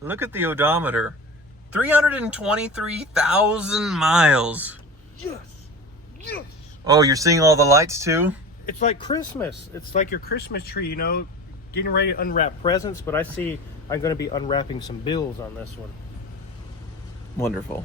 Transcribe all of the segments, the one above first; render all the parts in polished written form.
Look at the odometer. 323,000 miles. Yes! Yes! Oh, you're seeing all the lights too? It's like Christmas. It's like your Christmas tree, getting ready to unwrap presents, but I see I'm going to be unwrapping some bills on this one. Wonderful.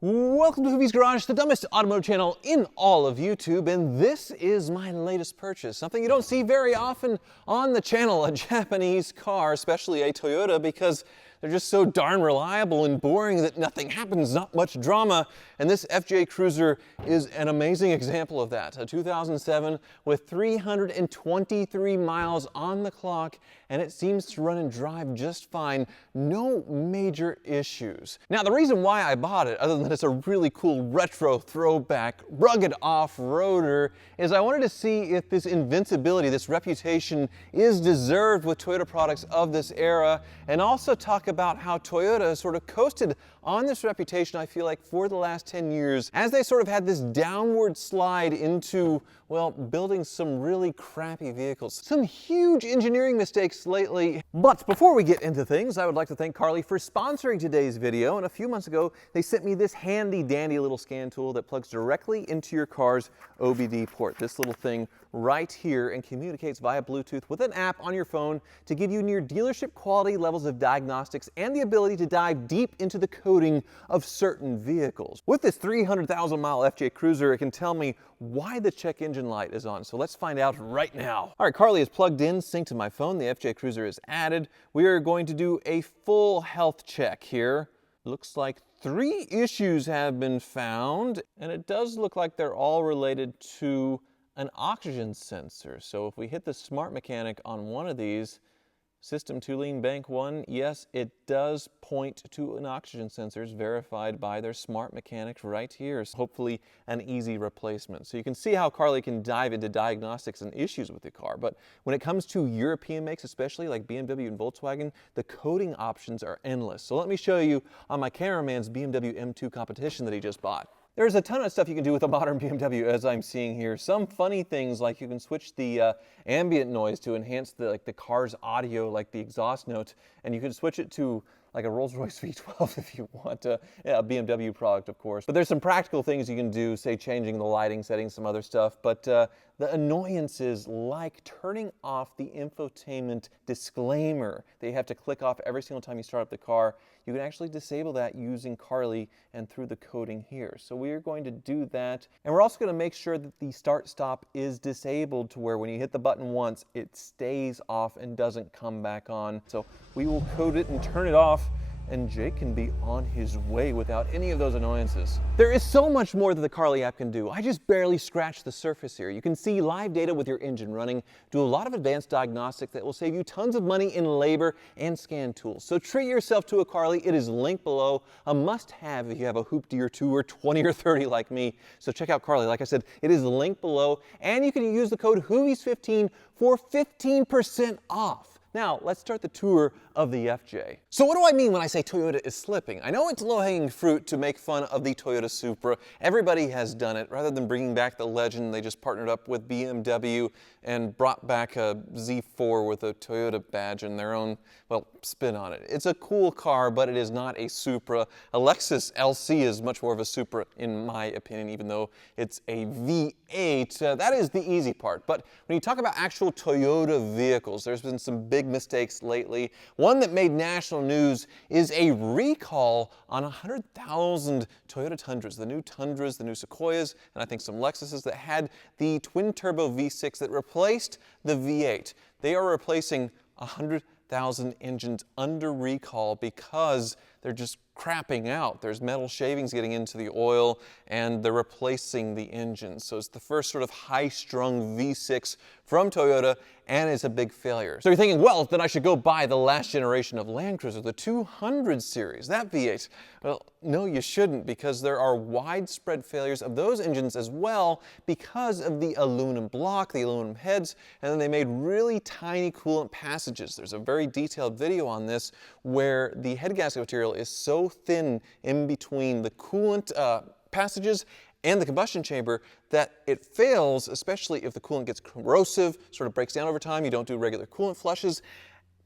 Welcome to Hoovie's Garage, the dumbest automotive channel in all of YouTube, and this is my latest purchase. Something you don't see very often on the channel, a Japanese car, especially a Toyota, because they're just so darn reliable and boring that nothing happens, not much drama. And this FJ Cruiser is an amazing example of that. A 2007 with 323 miles on the clock, and it seems to run and drive just fine. No major issues. Now, the reason why I bought it, other than that it's a really cool retro throwback, rugged off-roader, is I wanted to see if this invincibility, this reputation, is deserved with Toyota products of this era, and also talk about how Toyota has sort of coasted on this reputation, I feel like, for the last 10 years, as they sort of had this downward slide into, well, building some really crappy vehicles. Some huge engineering mistakes lately. But before we get into things, I would like to thank Carly for sponsoring today's video. And a few months ago, they sent me this handy dandy little scan tool that plugs directly into your car's OBD port. This little thing right here, and communicates via Bluetooth with an app on your phone to give you near dealership quality levels of diagnostics and the ability to dive deep into the coding of certain vehicles. With this 300,000 mile FJ Cruiser, it can tell me why the check engine light is on. So let's find out right now. All right, Carly is plugged in, synced to my phone. The FJ Cruiser is added. We are going to do a full health check here. Looks like 3 issues have been found, and it does look like they're all related to an oxygen sensor. So if we hit the smart mechanic on one of these, System 2 Lean Bank 1, yes, it does point to an oxygen sensor. It's verified by their smart mechanic right here. So hopefully an easy replacement. So you can see how Carly can dive into diagnostics and issues with the car. But when it comes to European makes, especially like BMW and Volkswagen, the coding options are endless. So let me show you on my cameraman's BMW M2 Competition that he just bought. There's a ton of stuff you can do with a modern BMW, as I'm seeing here. Some funny things, like you can switch the ambient noise to enhance the car's audio, like the exhaust notes, and you can switch it to like a Rolls-Royce V12 if you want, a BMW product, of course. But there's some practical things you can do, say changing the lighting settings, some other stuff. But the annoyances like turning off the infotainment disclaimer that you have to click off every single time you start up the car, you can actually disable that using Carly and through the coding here. So we are going to do that. And we're also going to make sure that the start-stop is disabled to where when you hit the button once, it stays off and doesn't come back on. So we will code it and turn it off, and Jake can be on his way without any of those annoyances. There is so much more that the Carly app can do. I just barely scratched the surface here. You can see live data with your engine running, do a lot of advanced diagnostics that will save you tons of money in labor and scan tools. So treat yourself to a Carly. It is linked below, a must-have if you have a Hoopty or 2 or 20 or 30 like me. So check out Carly. Like I said, it is linked below, and you can use the code HOOVIES15 for 15% off. Now, let's start the tour of the FJ. So what do I mean when I say Toyota is slipping? I know it's low-hanging fruit to make fun of the Toyota Supra. Everybody has done it. Rather than bringing back the legend, they just partnered up with BMW and brought back a Z4 with a Toyota badge and their own, well, spin on it. It's a cool car, but it is not a Supra. A Lexus LC is much more of a Supra, in my opinion, even though it's a V8. That is the easy part. But when you talk about actual Toyota vehicles, there's been some big mistakes lately. One that made national news is a recall on 100,000 Toyota Tundras, the new Tundras, the new Sequoias, and I think some Lexuses that had the twin-turbo V6 that replaced the V8. They are replacing 100,000 engines under recall because they're just crapping out. There's metal shavings getting into the oil, and they're replacing the engine. So it's the first sort of high-strung V6 from Toyota, and it's a big failure. So you're thinking, well, then I should go buy the last generation of Land Cruiser, the 200 series, that V8. Well, no, you shouldn't, because there are widespread failures of those engines as well because of the aluminum block, the aluminum heads, and then they made really tiny coolant passages. There's a very detailed video on this where the head gasket material is so thin in between the coolant passages and the combustion chamber that it fails, especially if the coolant gets corrosive, sort of breaks down over time, you don't do regular coolant flushes.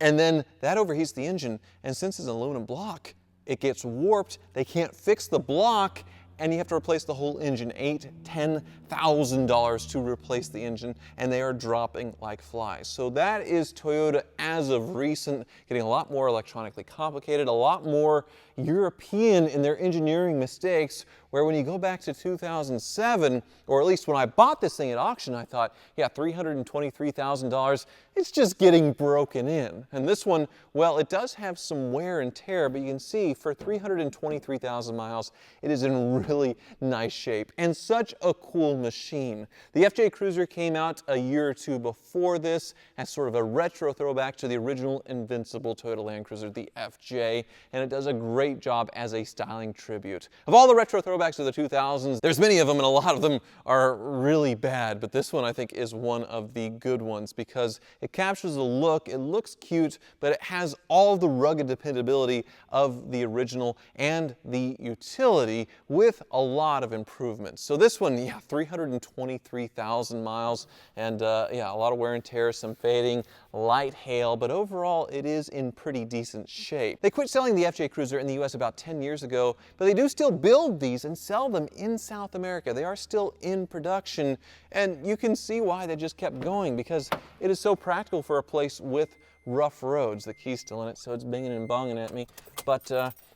and then that overheats the engine, and since it's an aluminum block, it gets warped, they can't fix the block, and you have to replace the whole engine, $8,000-$10,000 to replace the engine, and they are dropping like flies. So that is Toyota as of recent, getting a lot more electronically complicated, a lot more European in their engineering mistakes, where when you go back to 2007, or at least when I bought this thing at auction, I thought, yeah, $323,000, it's just getting broken in. And this one, well, it does have some wear and tear, but you can see for 323,000 miles, it is in really nice shape and such a cool machine. The FJ Cruiser came out a year or two before this as sort of a retro throwback to the original invincible Toyota Land Cruiser, the FJ, and it does a great job as a styling tribute. Of all the retro throwbacks of the 2000s, there's many of them, and a lot of them are really bad, but this one I think is one of the good ones because it captures the look, it looks cute, but it has all the rugged dependability of the original and the utility with a lot of improvements. So this one, yeah, 323,000 miles, and yeah, a lot of wear and tear, some fading, light hail, but overall it is in pretty decent shape. They quit selling the FJ Cruiser in the US about 10 years ago, but they do still build these and sell them in South America. They are still in production, and you can see why they just kept going, because it is so practical for a place with rough roads. The key's still in it, so it's binging and bonging at me. But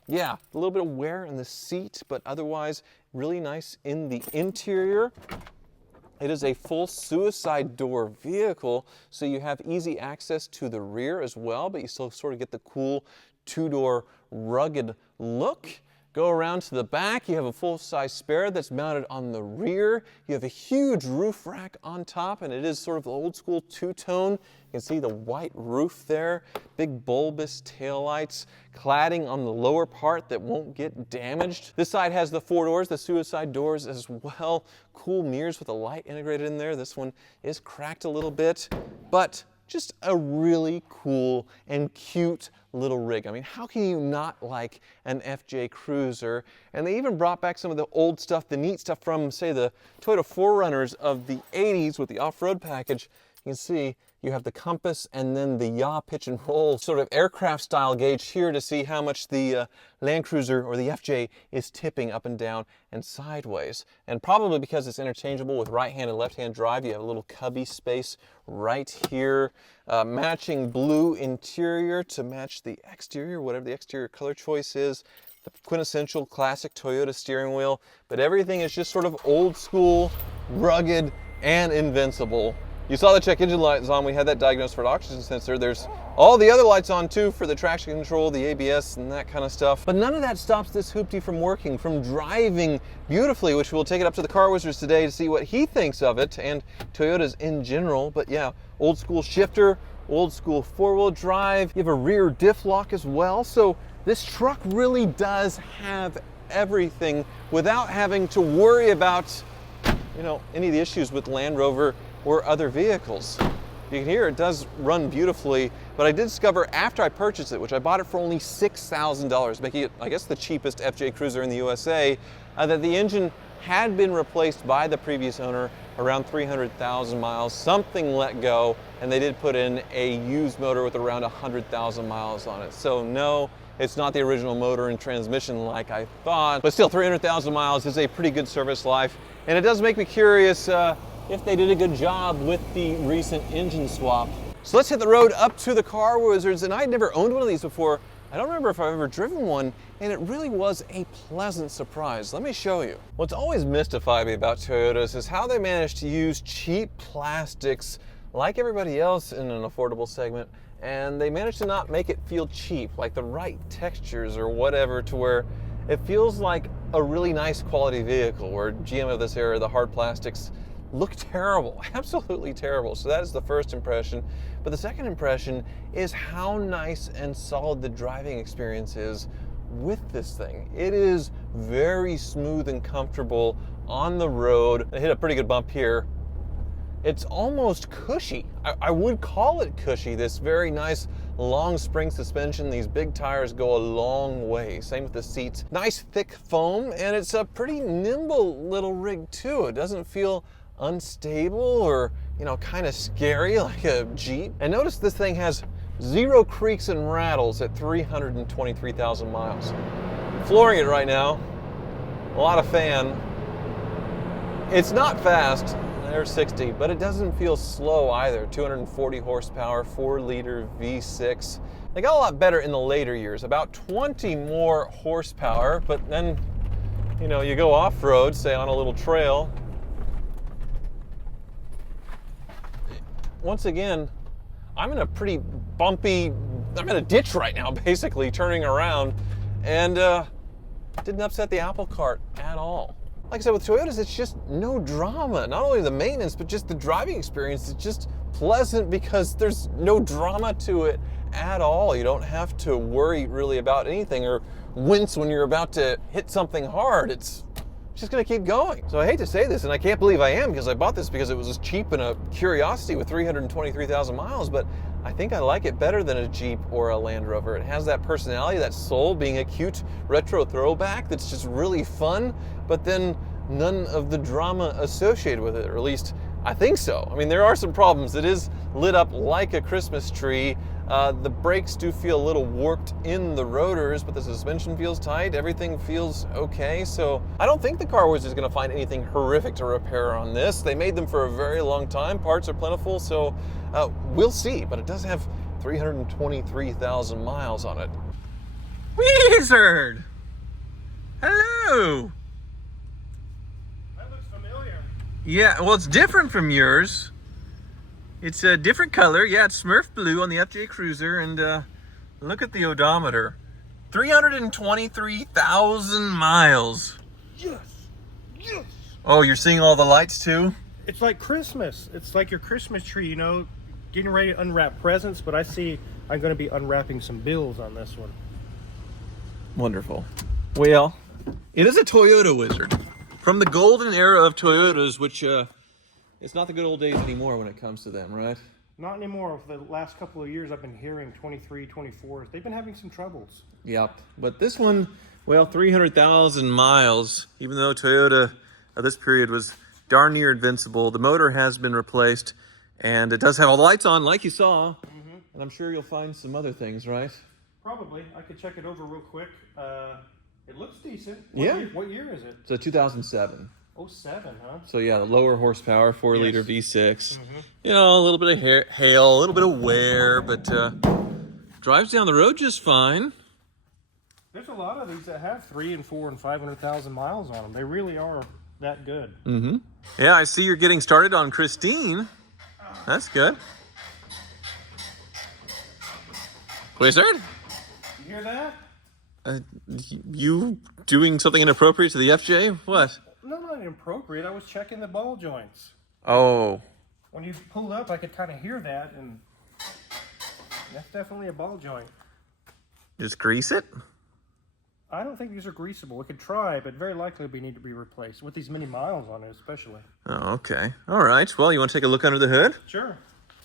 yeah, a little bit of wear in the seat, but otherwise really nice in the interior. It is a full suicide door vehicle, so you have easy access to the rear as well, but you still sort of get the cool two-door rugged look. Go around to the back, you have a full-size spare that's mounted on the rear. You have a huge roof rack on top, and it is sort of old school two-tone. You can see the white roof there, big bulbous taillights, cladding on the lower part that won't get damaged. This side has the four doors, the suicide doors as well. Cool mirrors with a light integrated in there. This one is cracked a little bit, but just a really cool and cute little rig. I mean, how can you not like an FJ Cruiser? And they even brought back some of the old stuff, the neat stuff from, say, the Toyota 4Runners of the 80s with the off-road package. You can see you have the compass and then the yaw, pitch and roll sort of aircraft style gauge here to see how much the Land Cruiser or the FJ is tipping up and down and sideways. And probably because it's interchangeable with right-hand and left-hand drive, you have a little cubby space right here. Matching blue interior to match the exterior, whatever the exterior color choice is. The quintessential classic Toyota steering wheel, but everything is just sort of old school, rugged, and invincible. You saw the check engine lights on. We had that diagnosed for an oxygen sensor. There's all the other lights on too for the traction control, the ABS, and that kind of stuff. But none of that stops this hoopty from working, from driving beautifully, which we'll take it up to the Car Wizards today to see what he thinks of it and Toyotas in general. But yeah, old school shifter, old school four-wheel drive. You have a rear diff lock as well. So this truck really does have everything without having to worry about, you know, any of the issues with Land Rover or other vehicles. You can hear it does run beautifully, but I did discover after I purchased it, which I bought it for only $6,000, making it, I guess, the cheapest FJ Cruiser in the USA, that the engine had been replaced by the previous owner around 300,000 miles. Something let go, and they did put in a used motor with around 100,000 miles on it. So no, it's not the original motor and transmission like I thought, but still 300,000 miles is a pretty good service life. And it does make me curious if they did a good job with the recent engine swap. So let's hit the road up to the Car Wizards, and I'd never owned one of these before. I don't remember if I've ever driven one, and it really was a pleasant surprise. Let me show you. What's always mystified me about Toyotas is how they manage to use cheap plastics like everybody else in an affordable segment, and they manage to not make it feel cheap, like the right textures or whatever, to where it feels like a really nice quality vehicle, where GM of this era, the hard plastics, look terrible, absolutely terrible. So that is the first impression. But the second impression is how nice and solid the driving experience is with this thing. It is very smooth and comfortable on the road. I hit a pretty good bump here. It's almost cushy. I would call it cushy. This very nice long spring suspension. These big tires go a long way. Same with the seats. Nice thick foam, and it's a pretty nimble little rig too. It doesn't feel unstable or, you know, kind of scary like a Jeep. And notice this thing has zero creaks and rattles at 323,000 miles. Flooring it right now. A lot of fan. It's not fast. There's 60, but it doesn't feel slow either. 240 horsepower, 4-liter V6. They got a lot better in the later years, about 20 more horsepower, but then, you know, you go off-road, say on a little trail. Once again, I'm in a pretty bumpy, I'm in a ditch right now, basically, turning around, and didn't upset the apple cart at all. Like I said, with Toyotas, it's just no drama. Not only the maintenance, but just the driving experience. It's just pleasant because there's no drama to it at all. You don't have to worry really about anything or wince when you're about to hit something hard. It's just gonna keep going. So I hate to say this, and I can't believe I am, because I bought this because it was cheap and a curiosity with 323,000 miles, but I think I like it better than a Jeep or a Land Rover. It has that personality, that soul, being a cute retro throwback that's just really fun, but then none of the drama associated with it, or at least I think so. I mean, there are some problems. It is lit up like a Christmas tree. The brakes do feel a little warped in the rotors, but the suspension feels tight. Everything feels okay. So I don't think the Car Wars is going to find anything horrific to repair on this. They made them for a very long time. Parts are plentiful, so we'll see. But it does have 323,000 miles on it. Wizard! Hello! That looks familiar. Yeah, well, it's different from yours. It's a different color. Yeah, it's Smurf blue on the FJ Cruiser, and look at the odometer. 323,000 miles. Yes! Yes! Oh, you're seeing all the lights too? It's like Christmas. It's like your Christmas tree, you know, getting ready to unwrap presents, but I see I'm going to be unwrapping some bills on this one. Wonderful. Well, it is a Toyota Wizard. From the golden era of Toyotas, which it's not the good old days anymore when it comes to them, right? Not anymore. For the last couple of years, I've been hearing 23, 24s. They've been having some troubles. Yep. But this one, well, 300,000 miles, even though Toyota of this period was darn near invincible. The motor has been replaced, and it does have all the lights on, like you saw. Mm-hmm. And I'm sure you'll find some other things, right? Probably. I could check it over real quick. It looks decent. What year is it? So 2007. 07, huh? So yeah, the lower horsepower, 4-liter V6. Mm-hmm. You know, a little bit of hail, a little bit of wear, but drives down the road just fine. There's a lot of these that have 300,000 and 400,000 and 500,000 miles on them. They really are that good. Mm-hmm. Yeah, I see you're getting started on Christine. That's good. Wizard? You hear that? You doing something inappropriate to the FJ? What? No, not inappropriate. I was checking the ball joints. Oh. When you pulled up, I could kind of hear that, and that's definitely a ball joint. Just grease it? I don't think these are greasable. We could try, but very likely we need to be replaced with these many miles on it, especially. Oh, okay. All right. Well, you want to take a look under the hood? Sure.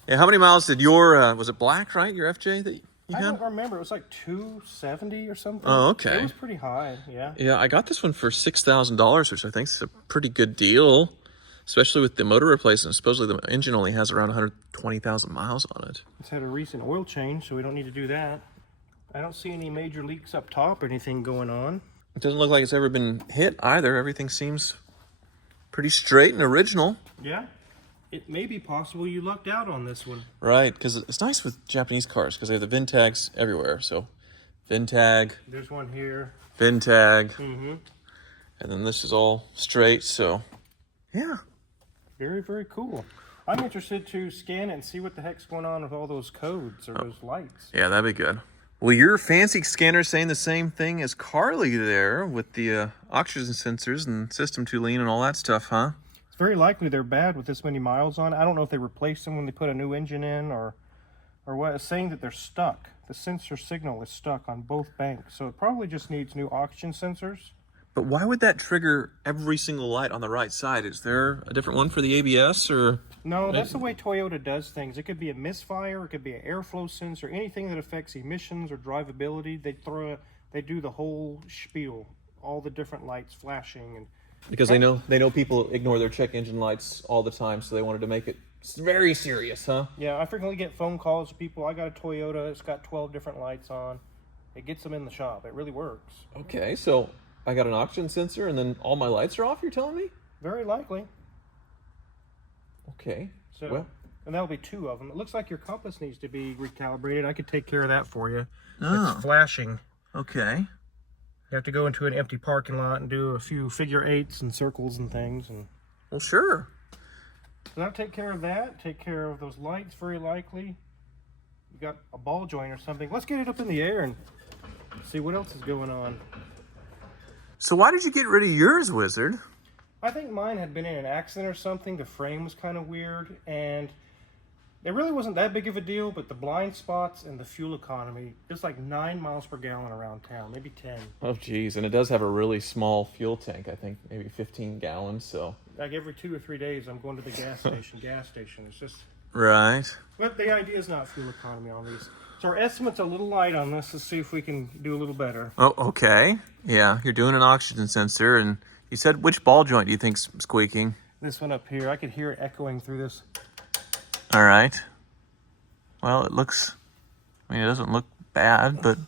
Yeah. How many miles did your? Was it black, right? Your FJ that you I had? don't remember. It was like 270 or something. Oh, okay. It was pretty high. Yeah. Yeah, I got this one for $6,000, which I think is a pretty good deal, especially with the motor replacement. Supposedly the engine only has around 120,000 miles on it. It's had a recent oil change, so we don't need to do that. I don't see any major leaks up top or anything going on. It doesn't look like it's ever been hit either. Everything seems pretty straight and original. Yeah. It may be possible you lucked out on this one. Right, because it's nice with Japanese cars because they have the VIN tags everywhere. So, VIN tag, There's one here. VIN tag, Mm-hmm. and then this is all straight. So, yeah. Very, very cool. I'm interested to scan it and see what the heck's going on with all those codes or those lights. Yeah, that'd be good. Well, your fancy scanner saying the same thing as Carly there with the oxygen sensors and system tooling and all that stuff, huh? It's very likely they're bad with this many miles on. I don't know if they replaced them when they put a new engine in or what. It's saying that they're stuck. The sensor signal is stuck on both banks. So it probably just needs new oxygen sensors. But why would that trigger every single light on the right side? Is there a different one for the ABS or? No, that's the way Toyota does things. It could be a misfire, it could be an airflow sensor, anything that affects emissions or drivability. They do the whole spiel, all the different lights flashing and Because they know people ignore their check engine lights all the time, so they wanted to make it It's very serious, huh? Yeah, I frequently get phone calls from people. I got a Toyota. It's got 12 different lights on. It gets them in the shop. It really works. Okay, so I got an oxygen sensor and then all my lights are off, you're telling me? Very likely. Okay. So, Well, and that'll be 2 of them. It looks like your compass needs to be recalibrated. I could take care of that for you. Oh. It's flashing. okay. You have to go into an empty parking lot and do a few figure 8s and circles and things. And Well, sure. so that'll take care of that. Take care of those lights, very likely. You got a ball joint or something. Let's get it up in the air and see what else is going on. So why did you get rid of yours, Wizard? I think mine had been in an accident or something. The frame was kind of weird, and it really wasn't that big of a deal, but the blind spots and the fuel economy, it's like 9 miles per gallon around town, maybe 10. Oh, geez. And it does have a really small fuel tank, I think maybe 15 gallons, so. Like every 2 or 3 days, I'm going to the gas station. It's just, Right. but the idea is not fuel economy on these. So our estimate's a little light on this. Let's see if we can do a little better. Oh, okay. Yeah, you're doing an oxygen sensor, and you said which ball joint do you think's squeaking? This one up here, I could hear it echoing through this. All right. Well, it looks, I mean, it doesn't look bad, but.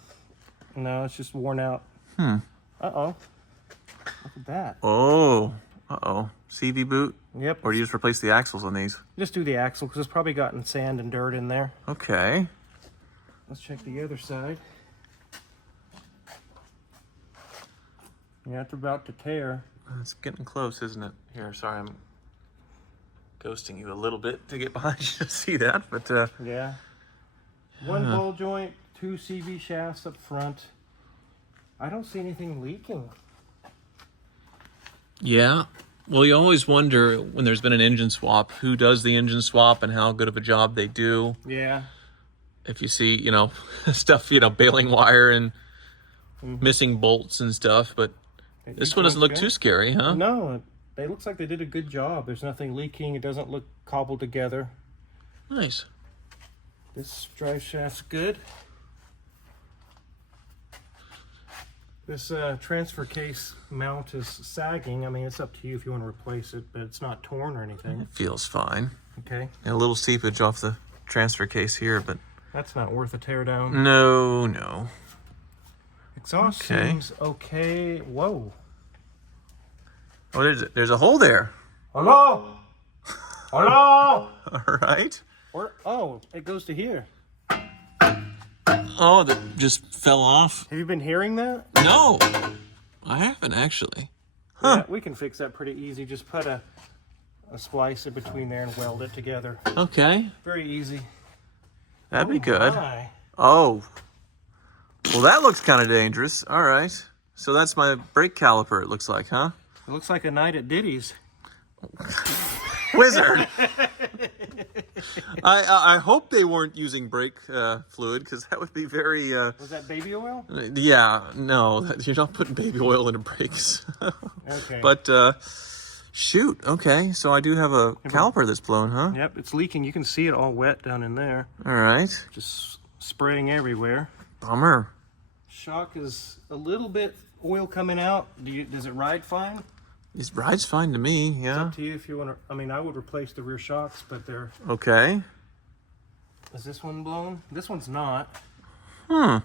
No, it's just worn out. Uh-oh. Look at that. Oh. Uh-oh. CV boot? Yep. Or do you just replace the axles on these? Just do the axle, because it's probably gotten sand and dirt in there. Okay. Let's check the other side. Yeah, it's about to tear. It's getting close, isn't it? Here, sorry, I'm ghosting you a little bit to get behind you to see that, but Yeah. One ball joint, 2 CV shafts up front. I don't see anything leaking. yeah. Well, you always wonder when there's been an engine swap, who does the engine swap and how good of a job they do. Yeah. If you see, stuff, baling wire and missing bolts and stuff, but this one doesn't look too scary, huh? No, it looks like they did a good job. There's nothing leaking. It doesn't look cobbled together. Nice. This drive shaft's good. This transfer case mount is sagging. I mean, it's up to you if you want to replace it, but it's not torn or anything. It feels fine. Okay. And a little seepage off the transfer case here, but That's not worth a tear down. no. Exhaust Okay. seems okay. Whoa. Oh, there's a hole there. Hello? Hello? All right. Oh, it goes to here. Oh, that just fell off. Have you been hearing that? No, I haven't actually. Yeah, we can fix that pretty easy. Just put a splice in between there and weld it together. Okay, Very easy. that'd be good. My. Oh, well, that looks kind of dangerous. All right. So that's my brake caliper, it looks like, huh? It looks like a night at Diddy's. Wizard! I hope they weren't using brake fluid, because that would be very... Was that baby oil? yeah, no, you're not putting baby oil into brakes. Okay. But, shoot, okay, so I do have a caliper that's blown, huh? Yep, it's leaking. You can see it all wet down in there. All right. Just spraying everywhere. Bummer. Shock is a little bit oil coming out. Does it ride fine? It rides fine to me, yeah. Up to you if you want to. I mean, I would replace the rear shocks, but they're. Okay. Is this one blown? This one's not. Hmm.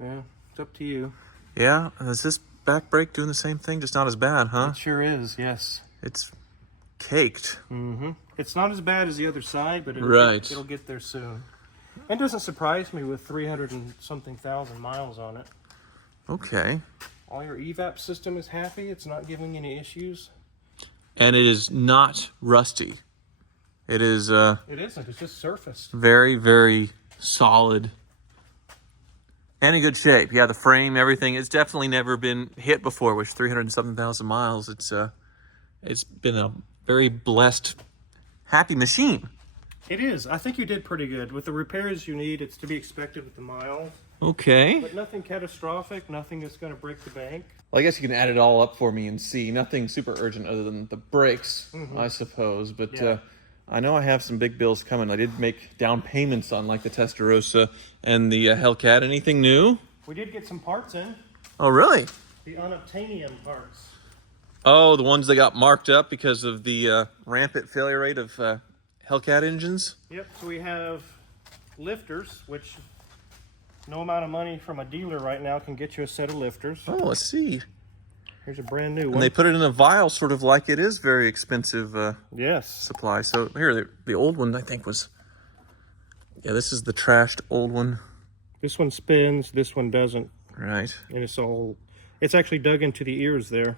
Yeah, it's up to you. Yeah, is this back brake doing the same thing, just not as bad, huh? It sure is, yes. It's caked. Mm-hmm. It's not as bad as the other side, but Right. it'll get there soon. It doesn't surprise me with 300 and something thousand miles on it. Okay. All your evap system is happy. It's not giving any issues. And it is not rusty. It is It isn't. It's just surfaced. very, very solid and in good shape. Yeah, the frame, everything. It's definitely never been hit before, which 307,000 miles. It's been a very blessed, happy machine. It is. I think you did pretty good. With the repairs you need, it's to be expected with the miles. Okay. But nothing catastrophic, nothing that's going to break the bank. Well, I guess you can add it all up for me and see. Nothing super urgent other than the brakes, I suppose. But Yeah. I know I have some big bills coming. I did make down payments on like the Testarossa and the Hellcat. Anything new? We did get some parts in. Oh, really? The unobtainium parts. Oh, the ones that got marked up because of the rampant failure rate of Hellcat engines. Yep, so we have lifters, which no amount of money from a dealer right now can get you a set of lifters. Oh, let's see. Here's a brand new one. And they put it in a vial, sort of like it is very expensive Yes. supply. So here, the old one I think was, yeah, this is the trashed old one. This one spins, this one doesn't. Right. And it's actually dug into the ears there.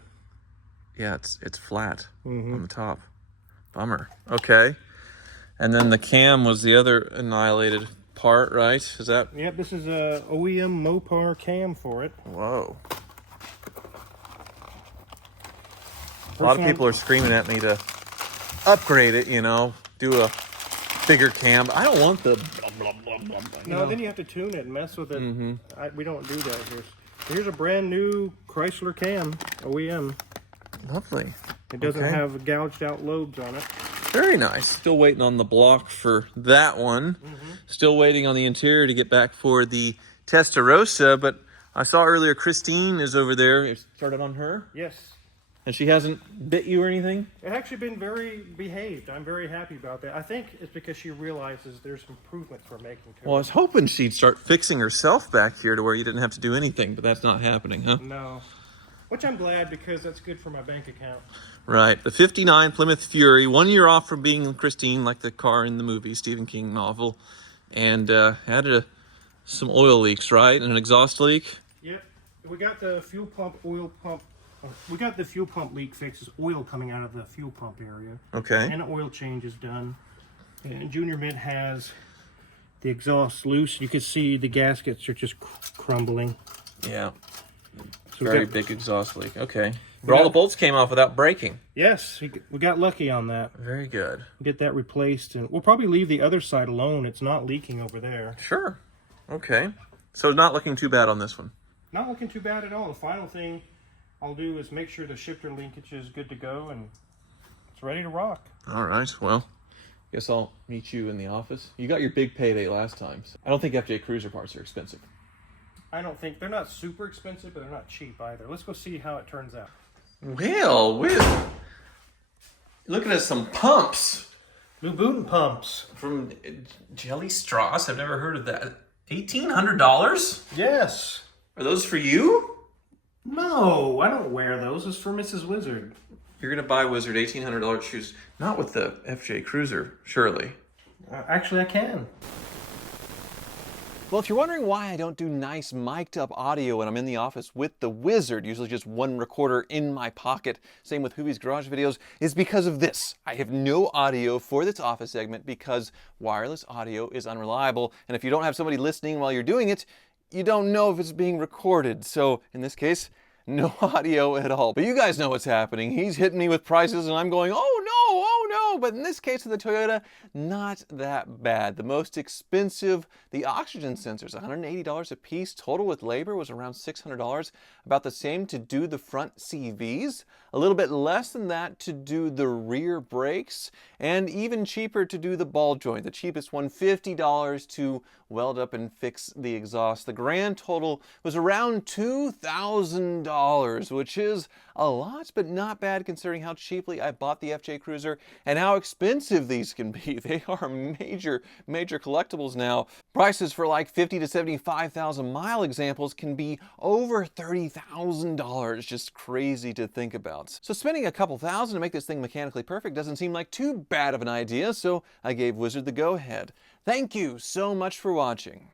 Yeah, it's flat on the top. Bummer. Okay. And then the cam was the other annihilated part, right? Is that? Yep, this is a OEM Mopar cam for it. Whoa. A lot of people are screaming at me to upgrade it, you know, do a bigger cam. I don't want the blah, blah, blah, blah, blah, No, then you have to tune it and mess with it. We don't do that here. Here's a brand new Chrysler cam, OEM. Lovely. It doesn't have gouged out lobes on it. Very nice. Still waiting on the block for that one. Still waiting on the interior to get back for the Testarossa, but I saw earlier Christine is over there. It started on her? Yes. And she hasn't bit you or anything? It's actually been very behaved. I'm very happy about that. I think it's because she realizes there's improvements we're making to Well, I was hoping she'd start fixing herself back here to where you didn't have to do anything, but that's not happening, huh? No. Which I'm glad, because that's good for my bank account. Right. The 59 Plymouth Fury, 1 year off from being Christine, like the car in the movie, Stephen King novel, and had some oil leaks, right? And an exhaust leak? Yep. We got the fuel pump, oil pump. We got the fuel pump leak fixed. There's oil coming out of the fuel pump area. Okay. And the oil change is done. And Junior Mint has the exhaust loose. You can see the gaskets are just crumbling. Yeah. So Very big exhaust leak. Okay. But all the bolts came off without breaking. Yes, we got lucky on that. Very good. Get that replaced, and we'll probably leave the other side alone. It's not leaking over there. Sure. Okay. So not looking too bad on this one. Not looking too bad at all. The final thing I'll do is make sure the shifter linkage is good to go, and it's ready to rock. All right. Well, guess I'll meet you in the office. You got your big payday last time. So I don't think FJ Cruiser parts are expensive. I don't think they're not super expensive, but they're not cheap either. Let's go see how it turns out. Well, looking at some pumps Louboutin pumps. from Jelly Strauss. I've never heard of that. $1,800? Yes. Are those for you? No, I don't wear those. It's for Mrs. Wizard. You're gonna buy Wizard $1,800 shoes, not with the FJ Cruiser, surely. Actually, I can. Well, if you're wondering why I don't do nice mic'd up audio when I'm in the office with the Wizard, usually just one recorder in my pocket, same with Hoovie's Garage videos, is because of this. I have no audio for this office segment because wireless audio is unreliable, and if you don't have somebody listening while you're doing it, you don't know if it's being recorded. So in this case, no audio at all. But you guys know what's happening. He's hitting me with prices and I'm going, oh no. But in this case of the Toyota, not that bad. The most expensive, the oxygen sensors, $180 a piece. Total with labor was around $600. About the same to do the front CVs. A little bit less than that to do the rear brakes. And even cheaper to do the ball joint. The cheapest one, $50 to weld up and fix the exhaust. The grand total was around $2,000, which is a lot, but not bad considering how cheaply I bought the FJ Cruiser and how expensive these can be. They are major collectibles now. Prices for like 50 to 75,000 mile examples can be over $30,000. Just crazy to think about. So spending a couple thousand to make this thing mechanically perfect doesn't seem like too bad of an idea, so I gave Wizard the go-ahead. Thank you so much for watching.